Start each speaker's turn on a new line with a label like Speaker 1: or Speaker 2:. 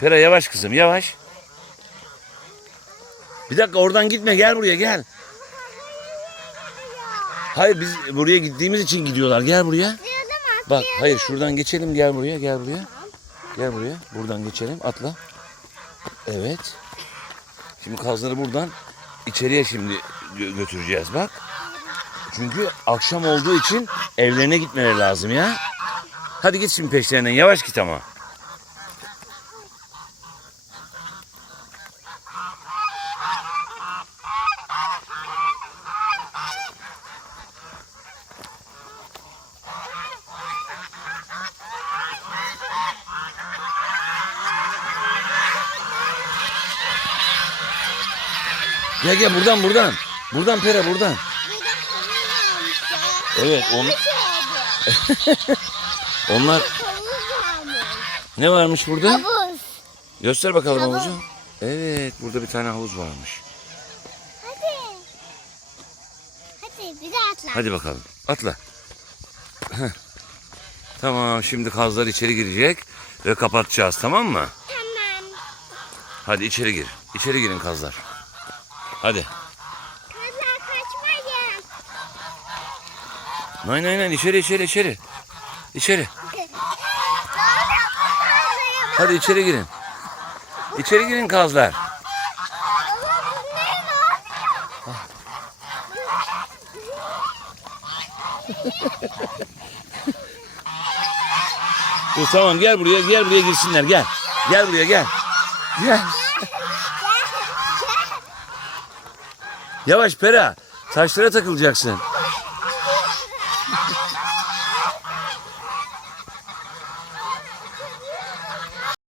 Speaker 1: Pera yavaş kızım yavaş. Bir dakika oradan gitme gel buraya gel. Hayır biz buraya gittiğimiz için gidiyorlar. Gel buraya. Bak hayır şuradan geçelim gel buraya gel buraya. Gel buraya. Buradan geçelim atla. Evet. Şimdi kazları buradan içeriye şimdi gö- götüreceğiz bak. Çünkü akşam olduğu için evlerine gitmeleri lazım ya. Hadi git şimdi peşlerinden yavaş git ama. Gel gel buradan buradan. Buradan Pera buradan. Evet on, onlar ne varmış burada?
Speaker 2: Havuz.
Speaker 1: Göster bakalım
Speaker 2: Havuz.
Speaker 1: havuzu. Evet burada bir tane havuz varmış.
Speaker 2: Hadi. Hadi bir de atla.
Speaker 1: Hadi bakalım atla. Heh. Tamam şimdi kazlar içeri girecek ve kapatacağız tamam mı?
Speaker 2: Tamam.
Speaker 1: Hadi içeri gir. İçeri girin kazlar. Hadi.
Speaker 2: Kızlar kaçmayın.
Speaker 1: Nay nay nay içeri içeri içeri. İçeri. Hadi içeri girin. İçeri girin kazlar. Dur tamam gel buraya gel buraya girsinler gel. Gel buraya gel. Gel. Yavaş Pera. Taşlara takılacaksın.